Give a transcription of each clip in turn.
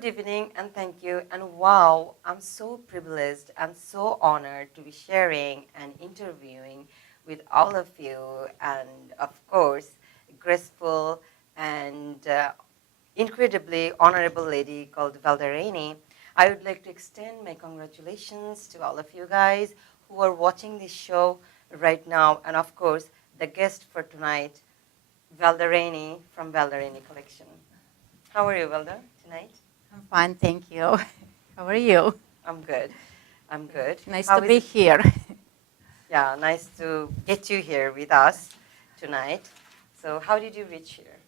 good evening and thank you. And wow, I'm so privileged and so honored to be sharing and interviewing with all of you. And of course, graceful and incredibly honorable lady called Valdarani. I would like to extend my congratulations to all of you guys who are watching this show right now. And of course, the guest for tonight, Valdarani from Valdarani Collection. How are you, Valda, tonight? I'm fine, thank you. How are you? I'm good. I'm good. Nice How to is be it? here. Yeah, nice to get you here with us tonight. So, how did you reach here?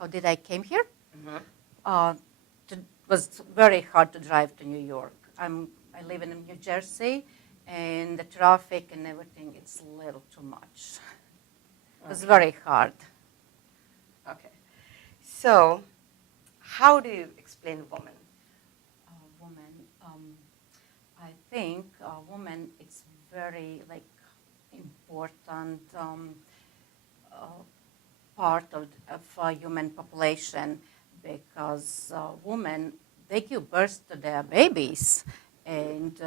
How did I came here? Mm-hmm. It was very hard to drive to New York. I live in New Jersey, and the traffic and everything, it's a little too much. It was very hard. Okay. So, how do you explain woman? Woman, I think woman is very important part of human population because women, they give birth to their babies and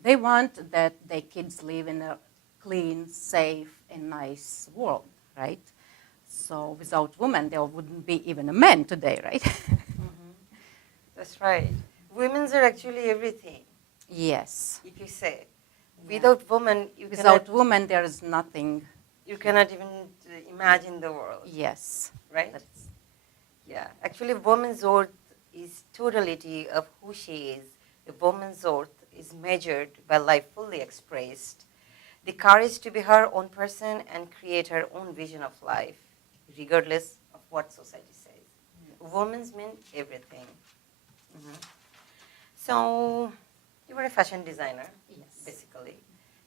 they want that their kids live in a clean, safe, and nice world, right? So without women, there wouldn't be even a man today, right? Mm-hmm. That's right. Women's are actually everything, Yes. if you say. Yeah. Without woman, Without women, there is nothing. you cannot even imagine the world, Yes. right? That's, Yeah, actually, woman's worth is totality of who she is. A woman's worth is measured by life fully expressed. The courage to be her own person and create her own vision of life, regardless of what society says. yes. Women's mean everything. Mhm. So, you were a fashion designer, Yes. basically.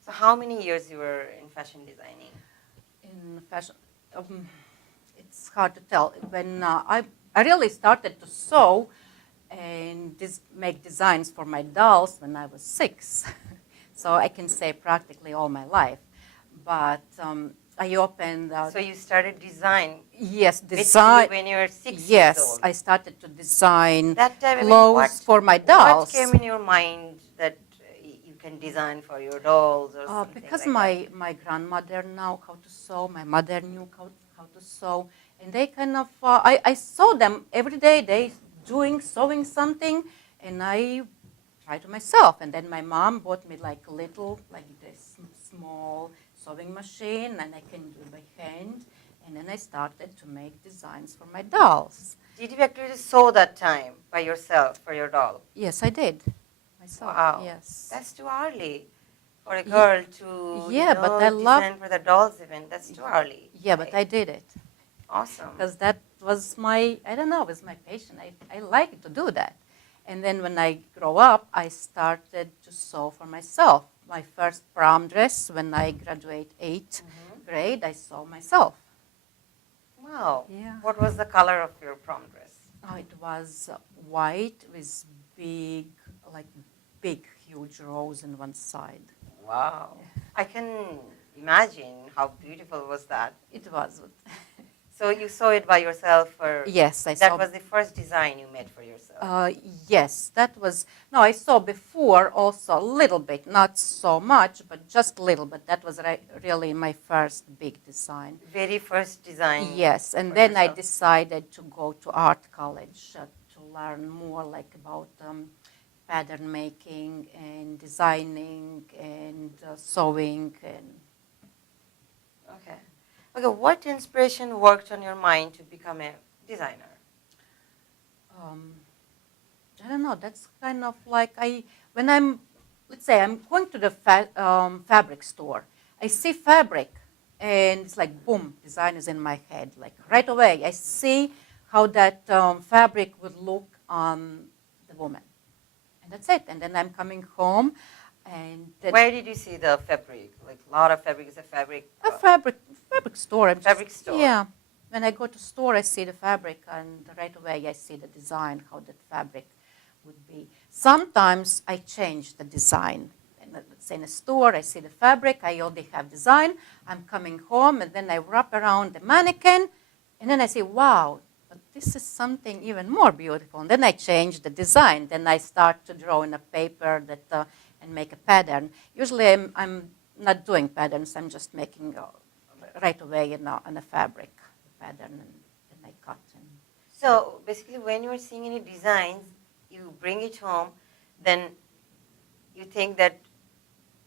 So, how many years you were in fashion designing? In fashion, it's hard to tell. When I really started to sew and make designs for my dolls when I was 6. So I can say practically all my life. But I opened. So, you started design Yes, basically design. when you were 6 years Yes, old. I started to design That time, clothes for my dolls. What came in your mind that you can design for your dolls or something Because like my grandmother knew how to sew, my mother knew how to sew, and they kind of, I saw them every day, they sewing something, and I tried to myself. And then my mom bought me like a little, like this small sewing machine, and I can do it by hand. And then I started to make designs for my dolls. that? Did you actually sew that time by yourself for your doll? Yes, I did. Myself, Wow. yes. That's too early for a girl to Yeah, but I design for the dolls event. That's too early. Yeah, but I did it. Awesome. Because that was my, I don't know, it was my passion. I like to do that. And then when I grow up, I started to sew for myself. My first prom dress, when I graduate 8th grade, I sew myself. Wow. Yeah. What was the color of your prom dress? Oh, it was white with big, huge rose on one side. Wow. I can imagine how beautiful was that. It was. So you sew it by yourself, or Yes, I that saw. was the first design you made for yourself? Yes, that was. No, I saw before also a little bit, not so much, but just a little bit. That was really my first big design. Very first design. Yes, and for then I yourself. decided to go to art college to learn more about pattern making and designing and sewing and. Okay. Okay. What inspiration worked on your mind to become a designer? I don't know. That's kind of like when I'm, let's say, I'm going to the fabric store. I see fabric, and it's like boom, design is in my head. Like right away, I see how that fabric would look on the woman, and that's it. And then I'm coming home, and then Where did you see the fabric? Like a lot of fabric is a fabric. a fabric store. Fabric store. Yeah. When I go to store, I see the fabric, and right away I see the design, how that fabric would be. Sometimes I change the design. And let's say in a store, I see the fabric, I already have design. I'm coming home, and then I wrap around the mannequin, and then I say, wow, but this is something even more beautiful. And then I change the design. Then I start to draw in a paper that and make a pattern. Usually I'm not doing patterns. I'm just making right away in a fabric pattern, and I cut. And So basically, when you are seeing any designs, you bring it home, then you think that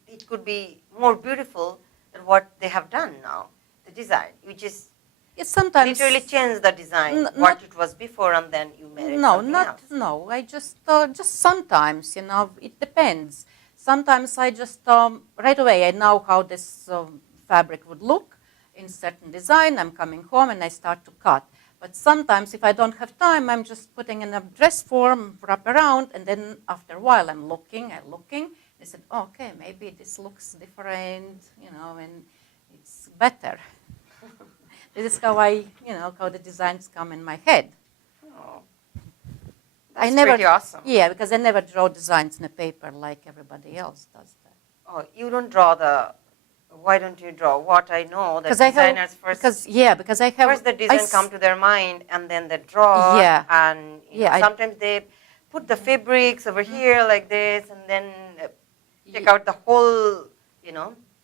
it could be more beautiful than what they have done now, the design. You just it's sometimes literally change the design, what not, it was before, and then you made it no, something not else. no. I just sometimes, it depends. Sometimes I just right away I know how this fabric would look in certain design. I'm coming home and I start to cut. But sometimes if I don't have time, I'm just putting in a dress form, wrap around, and then after a while I'm looking. I said, oh, okay, maybe this looks different, and it's better. This is how how the designs come in my head. Oh, I that's never, pretty awesome. Yeah, because I never draw designs in a paper like everybody else does that. Oh, you don't draw why don't you draw? What I know, that Because I have, designers first, because I have, first the design come to their mind, and then they draw, Yeah. and Yeah, sometimes they put the fabrics over here like this, and then take y- out the whole,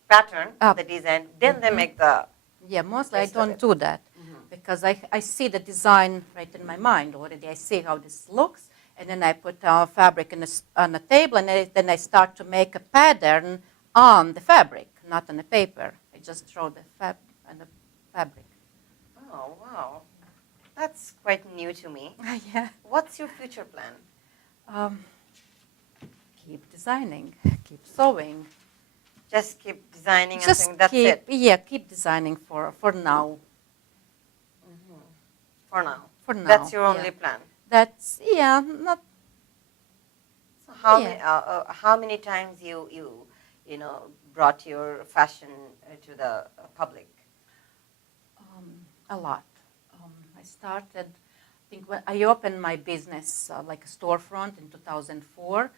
pattern Ah. of the design, then they Mhm. make the yeah, mostly I rest of don't it. do that. Because I see the design right in my mind already. I see how this looks, and then I put fabric on a table, and then I start to make a pattern on the fabric, not on the paper. I just draw the on the fabric. Oh, wow. That's quite new to me. Yeah. What's your future plan? Keep designing, keep sewing. Just keep designing and Just saying that's keep, it keep designing for now. for now. For now, That's your only yeah. plan. That's not. So how Yeah. many how many times you brought your fashion to the public? A lot. I started, I think, when I opened my business like a storefront in 2004,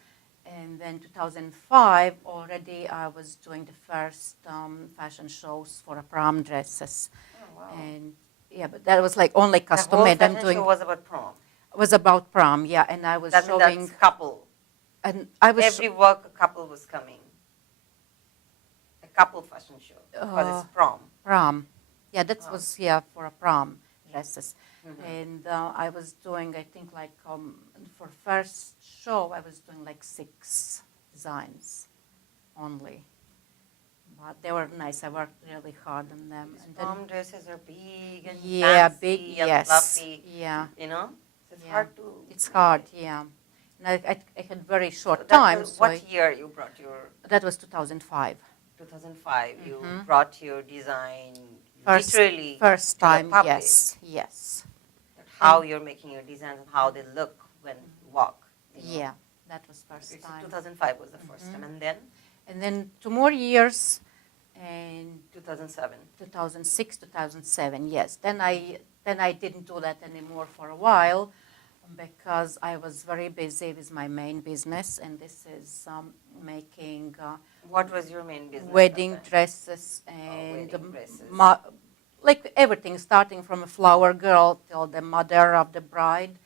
and then 2005 already I was doing the first fashion shows for prom dresses, Oh, wow. and yeah, but that was like only The custom whole made. I'm fashion doing show was about prom. was about prom, yeah, and I was That means showing, that's couple. and I was Every work a couple was coming. A couple fashion show because it's prom. prom. Yeah, that Oh. was for a prom dresses. And I was doing, I think, like for first show, I was doing like 6 designs only. But they were nice. I worked really hard on them. These And then, prom dresses are big and yeah, fancy big, and yes, fluffy. yeah, So it's Yeah. hard to. it's hard, yeah. And I had very So short that time, was so what year you brought your that was 2005. 2005? You Mhm. brought your design First, literally first to the time, public. yes. How you're making your designs and how they look when you walk. Yeah, that was first Okay, so time. 2005 was the first time, and then And then 2 more years, and 2007. 2006, 2007, yes. Then I didn't do that anymore for a while because I was very busy with my main business, and this is making What was your main business? wedding at that time? dresses and wedding dresses. like everything, starting from a flower girl till the mother of the bride.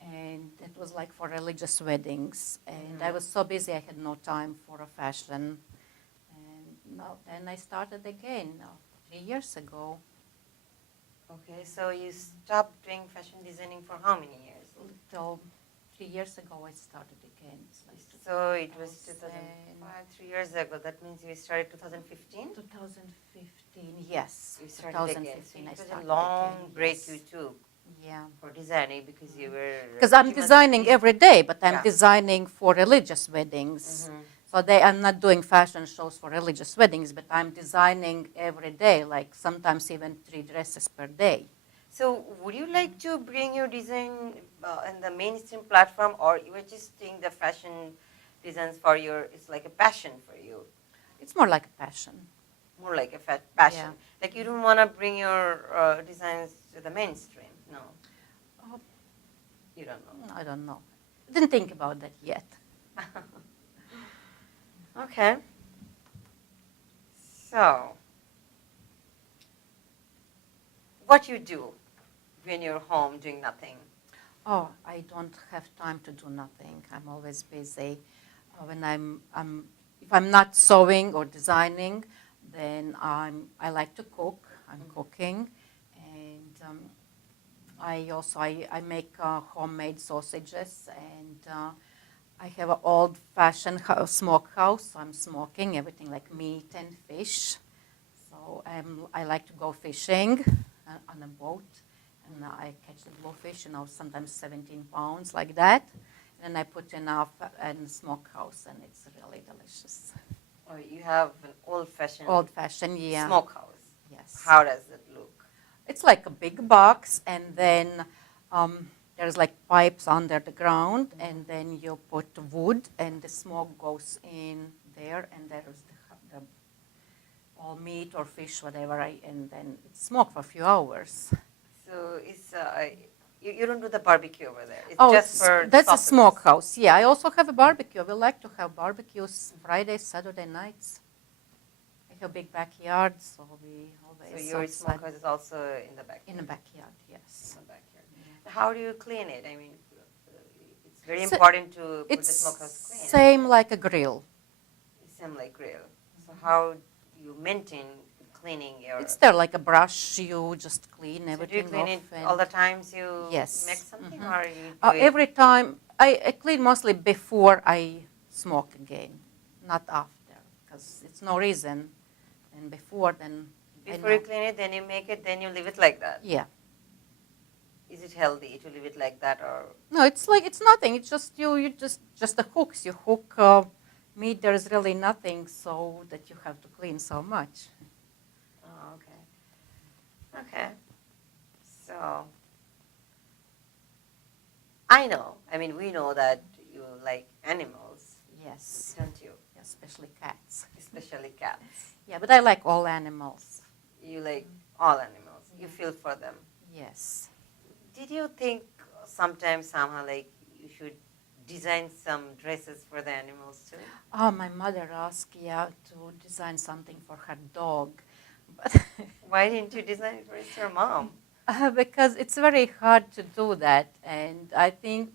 And it was like for religious weddings. And I was so busy I had no time for a fashion. And then I started again 3 years ago. Okay, so you stopped doing fashion designing for how many years? Till 3 years ago I started again. It's like So it was 2000. 2005, 3 years ago. That means you started 2015? 2015, yes. You started again. So 2015 it I was started a long again, break yes. you took Yeah. for designing because you were. Because I'm pretty much designing busy. every day, but I'm Yeah. designing for religious weddings. So I'm not doing fashion shows for religious weddings, but I'm designing every day, like sometimes even 3 dresses per day. So would you like to bring your design in the mainstream platform, or you were just doing the fashion designs for it's like a passion for you? It's more like a passion. More like a passion. Yeah. Like you don't want to bring your designs to the mainstream, no? Oh. You don't know. I don't know. Didn't think about that yet. Okay. So, what you do when you're home doing nothing? Oh, I don't have time to do nothing. I'm always busy. When if I'm not sewing or designing, then I like to cook. I'm cooking, and I make homemade sausages, and I have an old-fashioned smokehouse. So I'm smoking everything like meat and fish. So I like to go fishing on a boat, and I catch the bluefish, sometimes 17 pounds like that. And I put enough in the smokehouse, and it's really delicious. Or you have an old-fashioned Old-fashioned, yeah. smokehouse. Yes. How does it look? It's like a big box, and then there's like pipes under the ground, and then you put wood, and the smoke goes in there, and there's the all meat or fish, whatever, and then it's smoked for a few hours. So it's you don't do the barbecue over there. It's Oh, just for that's a sausages. smokehouse. Yeah, I also have a barbecue. We like to have barbecues Friday, Saturday nights. I have a big backyard, so we always So your outside. smokehouse is also in the backyard. In the backyard, yes. In the backyard. How do you clean it? I mean, it's very So important to put the It's smokehouse clean. same like a grill. Same like grill. So how do you maintain cleaning your? It's there like a brush. You just clean So do you everything clean off. it all the times you Yes. make something, Mhm. or you do it? Every time I clean mostly before I smoke again, not after, because it's no reason. And before then. I Before you know. clean it, then you make it, then you leave it like that. Yeah. Is it healthy to leave it like that, or? No, it's nothing. It's just you just the hooks. You hook meat. There is really nothing so that you have to clean so much. Oh, okay. Okay. So I know. I mean, we know that you like animals, Yes, don't you? especially cats. Especially cats. Yeah, but I like all animals. You like all animals. You feel for them. Yes. Did you think sometimes somehow like you should design some dresses for the animals too? Oh, my mother asked to design something for her dog, but Why didn't you design it for your mom? because it's very hard to do that, and I think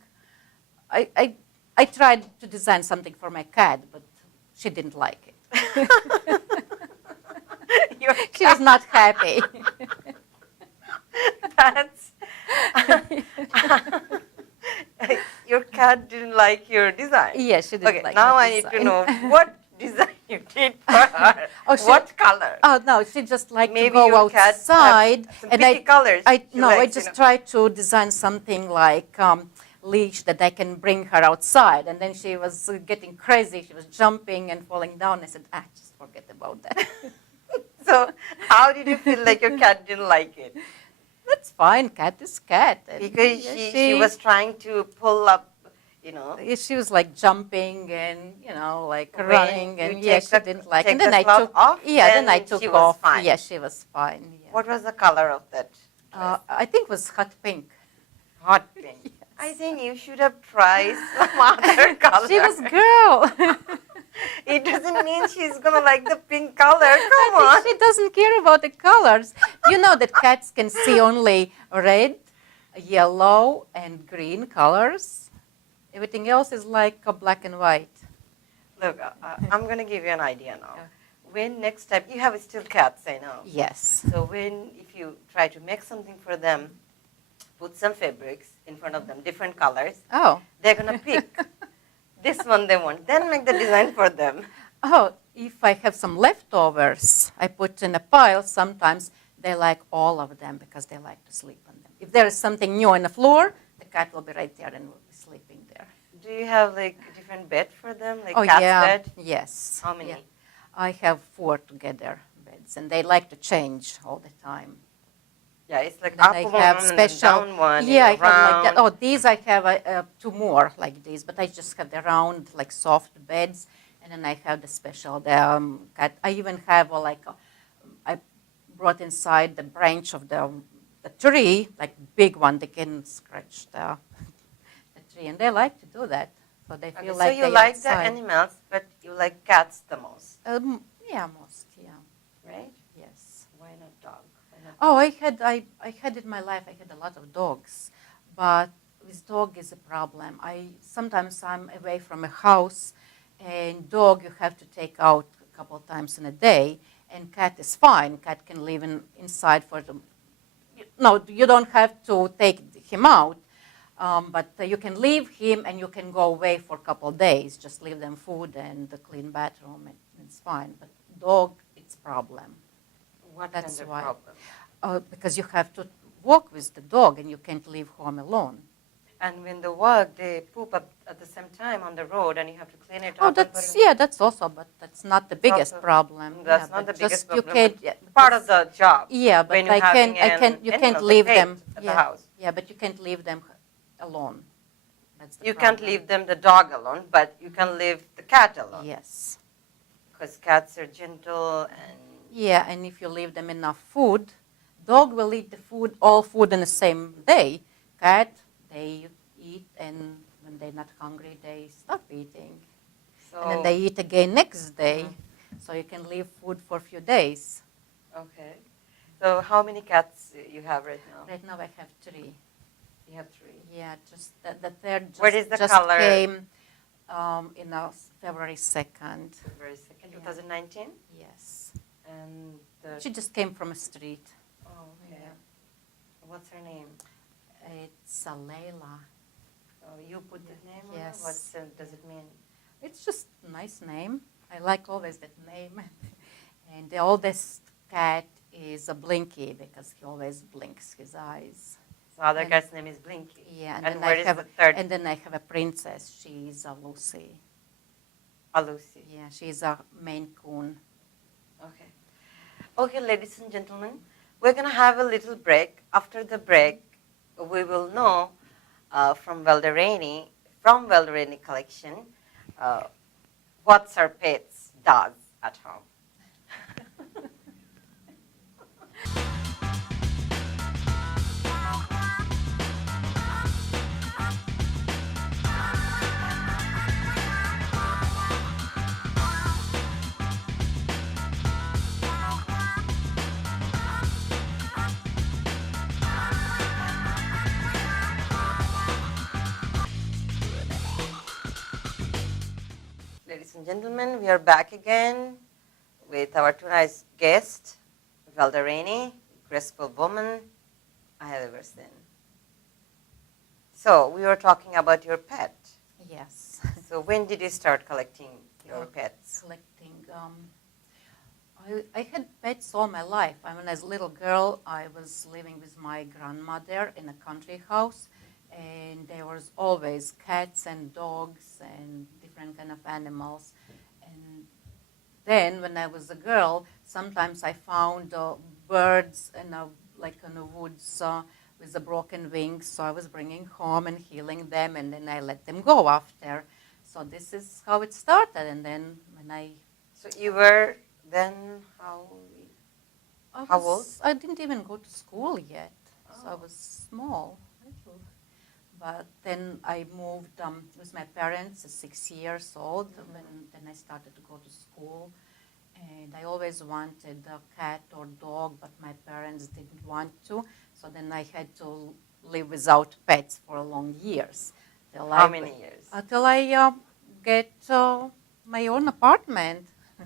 I tried to design something for my cat, but she didn't like it. Your She was not happy. That's your cat didn't like your design. Yes, she didn't Okay, like now my I need to design. know what design you did for her. Oh, what color? Oh no, she just liked Maybe to go your cat has outside, some and picky colors. I She no, I likes, just tried to design something like leash that I can bring her outside, and then she was getting crazy. She was jumping and falling down. I said, just forget about that. So how did you feel like your cat didn't like it? That's fine. Cat is cat. And Because yeah, she was trying to pull up, She was like jumping and like When running, you and take she the- didn't like. take And then the I cloth took off, then I then took she was off. fine. Yeah, she was fine. Yeah. What was the color of that dress? I think it was hot pink. Hot pink. I think you should have tried some other color. She was girl. It doesn't mean she's gonna like the pink color. I Come think on. she doesn't care about the colors. You know that cats can see only red, yellow, and green colors. Everything else is like a black and white. Look, I'm gonna give you an idea now. Yeah. When next time you have still cats, I know. Yes. So if you try to make something for them, put some fabrics in front of them, different colors. Oh. They're gonna pick this one they want. Then make the design for them. Oh, if I have some leftovers, I put in a pile. Sometimes they like all of them because they like to sleep on them. If there is something new on the floor, the cat will be right there and will be sleeping there. Do you have like a different bed for them, like Oh, cat's yeah. bed? Yes. How many? Yeah. I have 4 together beds, and they like to change all the time. Yeah, it's like Then up I one have and special. down one. Yeah, I and have like that. round. Oh, these I have 2 more like these, but I just have the round, like soft beds, and then I have the special. Cat. I even have I brought inside the branch of the tree, like big one. They can scratch the tree, and they like to do that. So they Okay, feel so like you they're like the outside. animals, but you like cats the most, Yeah, most. Yeah. right? Yes. Why not dog? Why Oh, I had in my life, I had a lot of dogs, but with dog is a problem. Sometimes I'm away from a house, and dog you have to take out a couple of times in a day, and cat is fine. Cat can live inside for the. No, you don't have to take him out, but you can leave him and you can go away for a couple of days. Just leave them food and the clean bathroom, and it's fine. But dog, it's problem. What That's kind of why. problem? Because you have to walk with the dog and you can't leave home alone. And when they walk, they poop up at the same time on the road, and you have to clean it Oh, up. that's also, but that's not the biggest also- problem. That's Yeah, not but the biggest just you problem. can't. but Yeah, part of the job. yeah, but when you're having you an can't animal, leave a pet them at yeah, the house. Yeah, but you can't leave them alone. That's the You problem. can't leave them the dog alone, but you can leave the cat alone. Yes. Because cats are gentle and Yeah, and if you leave them enough food, dog will eat the food, all food in the same day. Cat, they eat, and when they're not hungry, they stop eating. so. And then they eat again next day. So you can leave food for a few days. Okay. So how many cats you have right now? Right now I have 3. You have 3. Yeah, just the third just, What is the just color? came in February 2nd. February 2nd, Yeah. 2019? Yes. And She just came from a street. oh, okay. Yeah. What's her name? It's Layla. Oh, you put the name on Yes. it? What does it mean? It's just a nice name. I like always that name. And the oldest cat is a Blinky because he always blinks his eyes. So other And- cat's name is Blinky. Yeah, And then where I is have the third? and then I have a princess. She's a Lucy. Lucy. Yeah, she's a Maine Coon. Okay. Okay, ladies and gentlemen, we're going to have a little break. After the break, we will know from Valderani collection, what our pets does at home. Ladies and gentlemen, we are back again with our tonight's guest, Valderani, graceful woman I have ever seen. So we were talking about your pet. Yes. So when did you start collecting your pets? Collecting. I had pets all my life. I mean, as a little girl, I was living with my grandmother in a country house, and there was always cats and dogs and different kind of animals. And then, when I was a girl, sometimes I found birds like in the woods with the broken wings. So I was bringing home and healing them, and then I let them go after. So this is how it started. And then when So you were then how? How old? I didn't even go to school yet, so I Oh. was small, little. But then I moved with my parents at 6 years old. Then I started to go to school, and I always wanted a cat or dog, but my parents didn't want to. So then I had to live without pets for long years. How many years? Until I get my own apartment, Oh.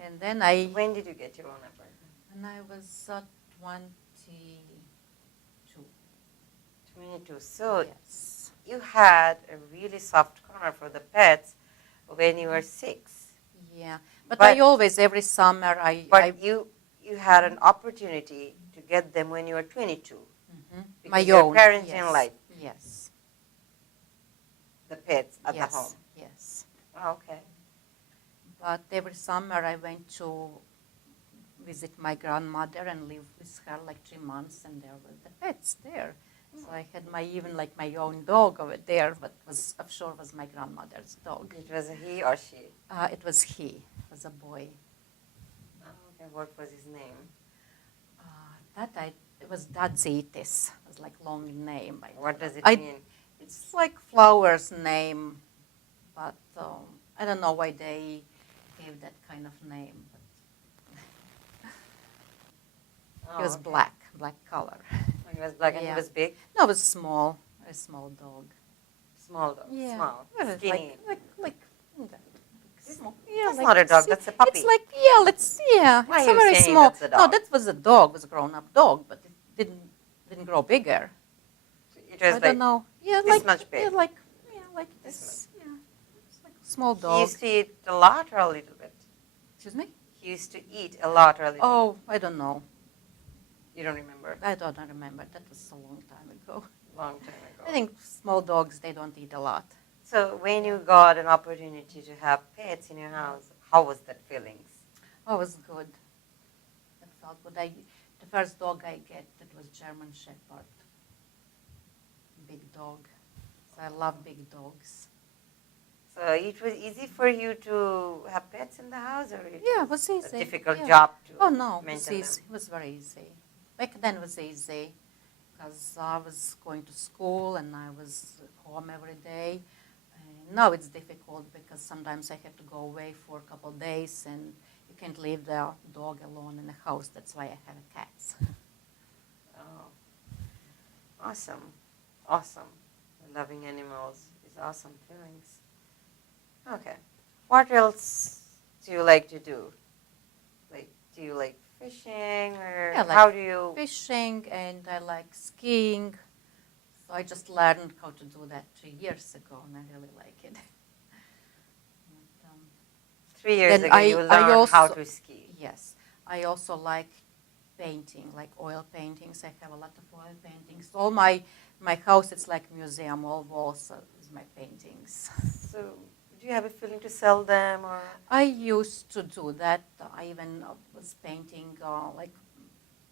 and then When did you get your own apartment? when I was 22. 22. So Yes. you had a really soft corner for the pets when you were 6. Yeah, but But- I always every summer But you had an opportunity to get them when you were 22. Mhm. Because my your own parents yes. didn't like Yes. the pets at yes. the home. Yes. Oh, okay. But every summer I went to visit my grandmother and live with her like 3 months, and there were the pets there. So I had even like my own dog over there, but I'm sure was my grandmother's dog. It was a he or she? It was he. It was a boy. Oh, okay. What was his name? It was Dadzitis. It was like long name. What does it I- mean? It's like flower's name, but I don't know why they gave that kind of name. But he was Oh, okay. black. black color. He was black and he Yeah. was big? No, it was small, a small dog. Small dog. Yeah. Small. It was Skinny. like that. This- Small. Yeah, That's like not a dog, see, that's a puppy. It's like yeah, Why it's are a you very saying small. that's a No, dog? that was a dog, was a grown-up dog, but it didn't grow bigger. It was I don't like know. Yeah, this like much big. like This this. Yeah, it's like a small he dog. used to eat a lot or a little bit? Excuse me. He used to eat a lot or a little Oh, I don't know. bit. You don't remember? I don't remember. That was a long time ago. Long time ago. I think small dogs they don't eat a lot. So when you got an opportunity to have pets in your house, how was that feelings? Oh, it was good. It felt good. The first dog I get that was German Shepherd. Big dog. So I love big dogs. So it was easy for you to have pets in the house, or Yeah, it was a easy. difficult Yeah. job to Oh no, it was maintain easy. them? It was very easy. Back then it was easy because I was going to school and I was home every day. And now it's difficult because sometimes I have to go away for a couple of days and you can't leave the dog alone in the house. That's why I have cats. Oh, awesome, awesome. Loving animals is awesome feelings. Okay, what else do you like to do? Like, do you like fishing, or Yeah, I like how do you? Fishing and I like skiing. So I just learned how to do that 3 years ago and I really like it. But, 3 years then ago, I- you I learned how also- to ski. yes, I also like painting, like oil paintings. I have a lot of oil paintings. All my house, it's like museum. All walls is my paintings. So, do you have a feeling to sell them, or? I used to do that. I even was painting, like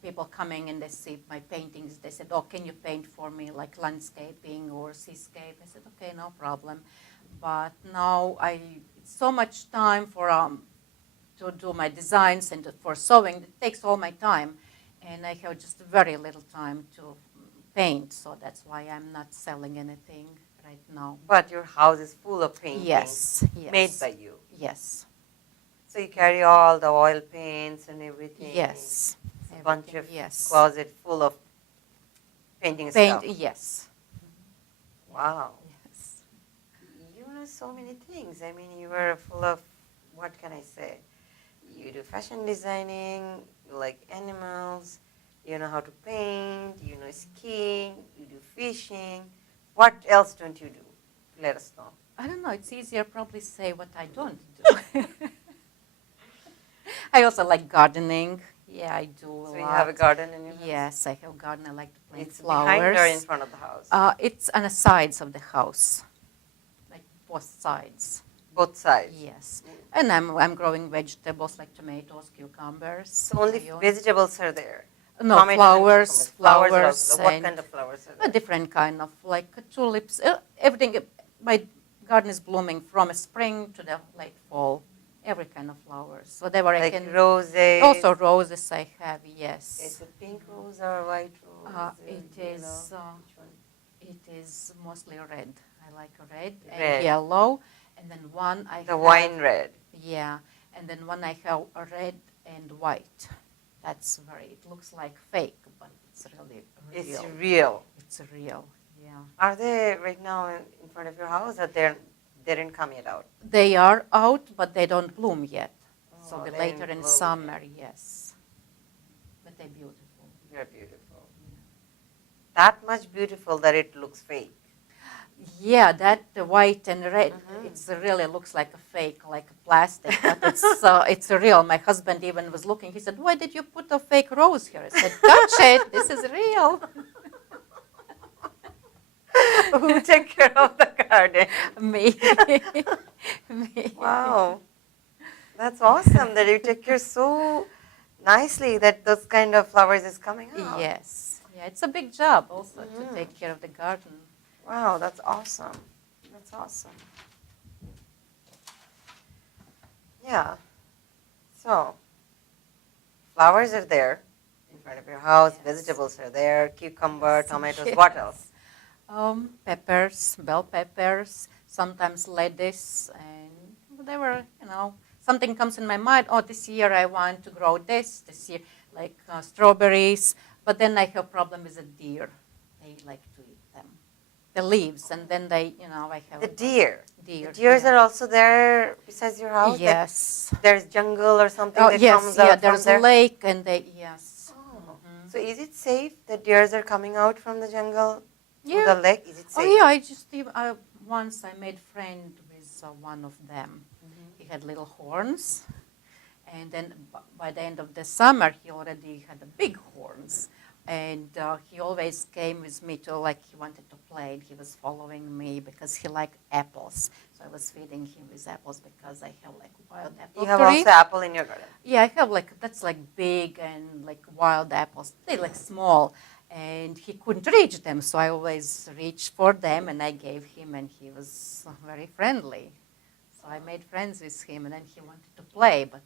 people coming and they see my paintings. They said, "Oh, can you paint for me like landscaping or seascape?" I said, "Okay, no problem." But now it's so much time for to do my designs and for sewing. It takes all my time, and I have just very little time to paint. So that's why I'm not selling anything right now. But your house is full of paintings Yes, yes. made by you. Yes, So you carry all the oil paints and everything. yes. It's a bunch of Everything, yes. closet full of painting Paint, stuff. yes. Wow. Yes. You know so many things. I mean, you were full of, what can I say? You do fashion designing, you like animals, you know how to paint, you know skiing, you do fishing. What else don't you do? Let us know. I don't know. It's easier probably say what I don't do. I also like gardening. Yeah, I do a So lot. you have a garden in your house? Yes, I have a garden. I like to plant It's flowers. behind or in front of the house? It's on the sides of the house, like both sides. Both sides. Yes, and I'm growing vegetables like tomatoes, cucumbers. So only I own- vegetables are there? No, Tomatoes and flowers, cucumbers. flowers, What and kind of flowers are a there? different kind of like tulips. Everything. My garden is blooming from spring to the late fall. Every kind of flowers. Whatever I Like can. roses? Also roses I have. Yes. Is it pink rose or white rose? It Yellow? is. Which one? It is mostly red. I like red, Red. and yellow, and then one I The have. wine red. Yeah, and then one I have a red and white. That's very. It looks like fake, but it's really real. It's real. It's real. Yeah. Are they right now in front of your house, or they didn't come yet out? They are out, but they don't bloom yet. So Oh, be they later didn't in bloom summer, yes. But they're beautiful. They're beautiful. That much beautiful that it looks fake. Yeah, that the white and red, Mhm. it's really looks like a fake, like a plastic, but it's real. My husband even was looking. He said, "Why did you put a fake rose here?" I said, "Gotcha, it. This is real." Who take care of the garden? Me. Me. Wow. That's awesome that you take care so nicely that those kind of flowers is coming out. Yes. Yeah, it's a big job also Mhm. to take care of the garden. Wow, that's awesome. That's awesome. Yeah. So, flowers are there in front of your house, Yes. vegetables are there, cucumber, Yes. tomatoes, Yes. what else? Peppers, bell peppers, sometimes lettuce, and whatever, something comes in my mind. Oh, this year I want to grow this year, like strawberries, But then I have problem with the deer. They like to eat them, the leaves, and then they, I have The deer. deer. The deers yeah. are also there besides your house? Like, Yes. there's jungle or something Oh that yes, comes yeah. out from There's a there? lake, and they yes. Oh. Mhm. So is it safe that deers are coming out from the jungle to Yeah. the lake? Is it Oh safe? yeah. Once I made friend with one of them. Mhm. He had little horns, and then by the end of the summer, he already had the big horns. And he always came with me to, like, he wanted to play, and he was following me because he liked apples. So I was feeding him with apples because I have like wild apple You have tree. also apple in your garden. Yeah, I have that's like big and like wild apples. They like small, and he couldn't reach them, so I always reached for them, and I gave him, and he was very friendly. So I made friends with him, and then he wanted to play, but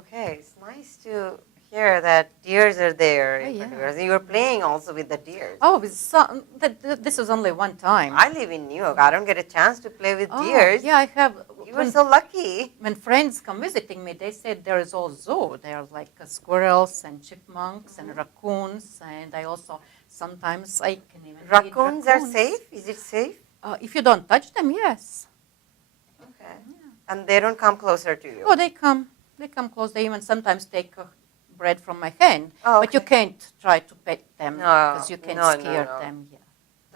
Okay, it's nice to hear that deers are there. Oh, in yeah. particular. You were playing also with the deers. Oh, this was only one time. I live in New York. I don't get a chance to play with Oh, deers. yeah, I have. You were so lucky. When friends come visiting me, they said there is all zoo. There are like squirrels and chipmunks and raccoons, and I also sometimes I can even feed Raccoons are raccoons. safe? Is it safe? If you don't touch them, yes. Okay. And they don't come closer to you? Oh, they come. They come close. They even sometimes take bread from my hand. Oh, But you okay. can't try to pet them No, because you can no, no, scare no. them. Yeah.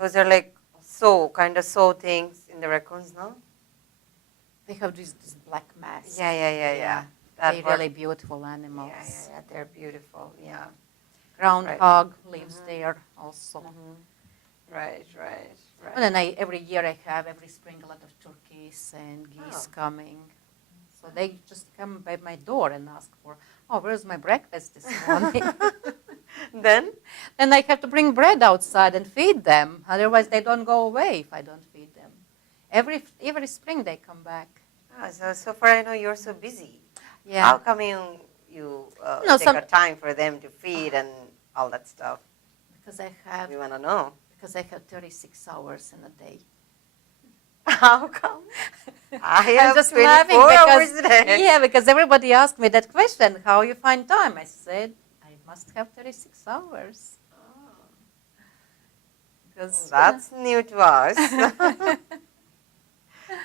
Those are like kind of things in the raccoons, no? They have this black mask. Yeah. They're That really part- beautiful animals. Yeah. They're beautiful. Yeah. Groundhog lives there also. Right. And then every year every spring, a lot of turkeys and geese Oh. coming. So they just come by my door and ask for, where's my breakfast this morning? Then? Then I have to bring bread outside and feed them. Otherwise, they don't go away if I don't feed them. Every spring they come back. So far I know you're so busy. Yeah. How come you No, take a time for them to feed and all that stuff? Because I have We want to know. 36 hours in a day. How come? I I'm have just 24 laughing hours because a day. yeah, because everybody asked me that question, how you find time? I said I must have 36 hours. Because That's new to us.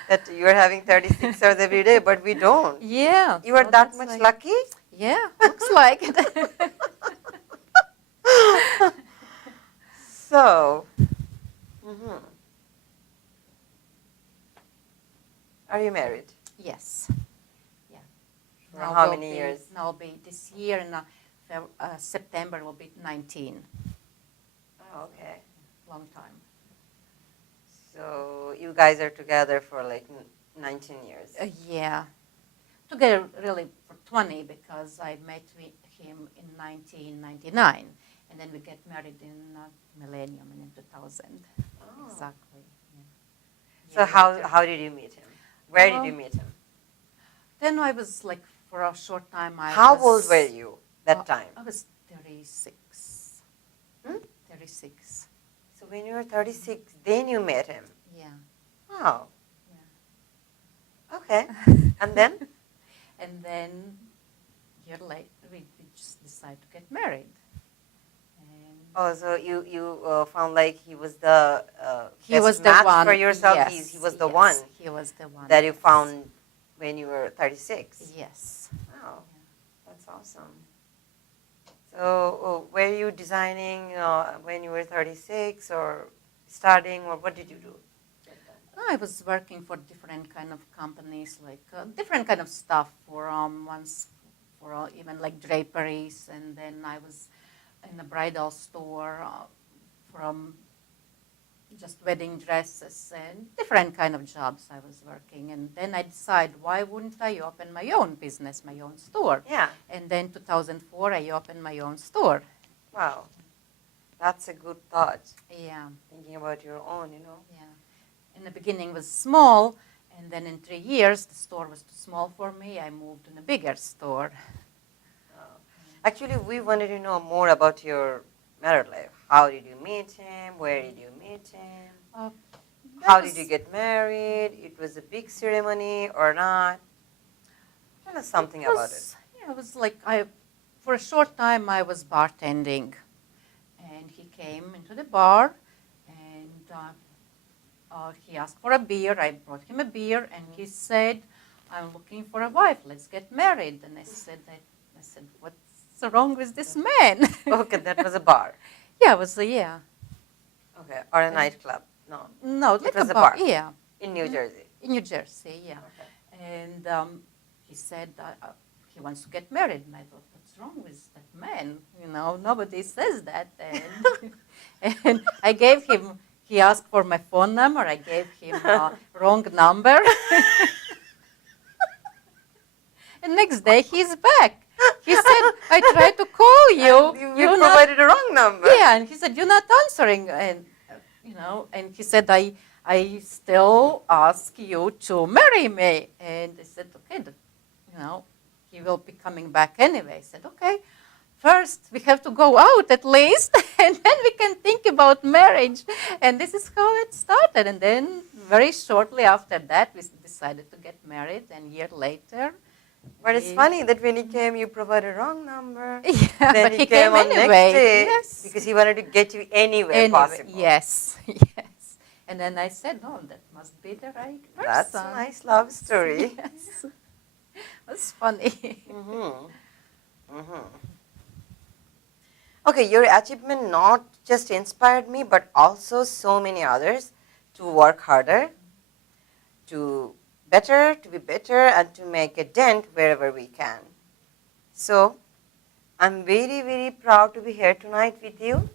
That you're having 36 hours every day, but we don't. yeah. You are so that that's much like- lucky? Yeah, looks like it. So, are you married? Yes. Yeah. For how many years? Now will be this year in September will be 19. Oh, okay. Long time. So you guys are together for like 19 years. Yeah. Together really for 20 because I met with him in 1999. And then we get married in millennium in 2000. Oh. Exactly. So how did you meet him? Where did you meet him? Then I was like, for a short time, How old were you that time? I was 36. 36. So when you were 36, then you met him. Yeah. Oh. Yeah. Okay. And then? And then a year later, we just decided to get married. And Oh, so you found like he was the he best was the match one for yourself. Yes, He was the yes, one He was the one that you yes. found when you were 36. Yes. Wow, that's awesome. So were you designing when you were 36 or starting, or what did you do? I was working for different kind of companies, like different kind of stuff for once for even like draperies, and then I was in a bridal store from just wedding dresses and different kind of jobs I was working. And then I decided, why wouldn't I open my own business, my own store? Yeah. And then 2004, I opened my own store. Wow. That's a good thought. Yeah, Thinking about your own, yeah. In the beginning it was small, and then in 3 years, the store was too small for me. I moved to a bigger store. Actually, we wanted to know more about your married life. How did you meet him? Where did you meet him? How did you get married? It was a big ceremony or not? Tell us something about it. Yeah, I was like, for a short time, I was bartending. And he came into the bar, and he asked for a beer. I brought him a beer, and he said, "I'm looking for a wife. Let's get married." And I said, "What's wrong with this man?" Okay, that was a bar. Yeah, it was yeah. Okay, or a nightclub. No, No, it like was a a bar. bar Yeah, in New Jersey. in New Jersey. Yeah. Okay. And he said he wants to get married. And I thought, what's wrong with that man? Nobody says that. And I gave him, he asked for my phone number. I gave him a wrong number. And next day he's back. He said, I tried to call you. And you You're not, provided a wrong number. yeah, and he said, you're not answering. And, and he said, I still ask you to marry me. And I said, okay, he will be coming back anyway. I said, okay, first we have to go out at least, and then we can think about marriage. And this is how it started. And then very shortly after that, we decided to get married. And a year later, But it's funny that when he came, you provided a wrong number. yeah, Then but he came on anyway. next day Yes. because he wanted to get you anywhere possible. Yes, yes. And then I said, no, that must be the right person. That's a nice love story. Yes. That's funny. Okay, your achievement not just inspired me, but also so many others to work harder, to be better, and to make a dent wherever we can. So, I'm very, very proud to be here tonight with you.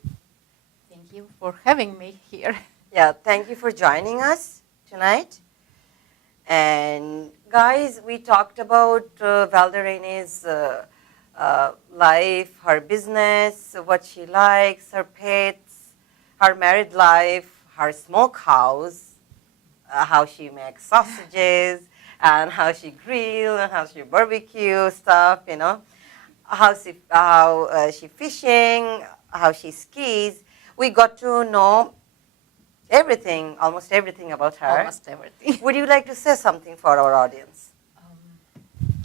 Thank you for having me here. Yeah, thank you for joining us tonight. And guys, we talked about Valderene's life, her business, what she likes, her pets, her married life, her smokehouse, how she makes sausages, and how she grill, and how she barbecue stuff, how she fishing, how she skis. We got to know everything, almost everything about her. Almost everything. Would you like to say something for our audience?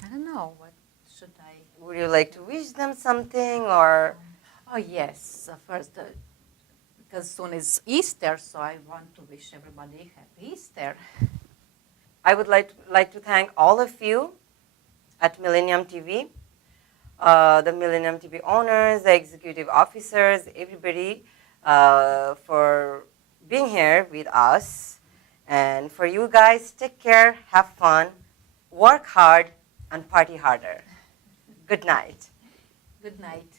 I don't know. What should I? Would you like to wish them something, or? Oh, yes. First, because soon is Easter, so I want to wish everybody happy Easter. I would like to thank all of you at Millennium TV, the Millennium TV owners, the executive officers, everybody for being here with us. And for you guys, take care, have fun, work hard, and party harder. Good night. Good night.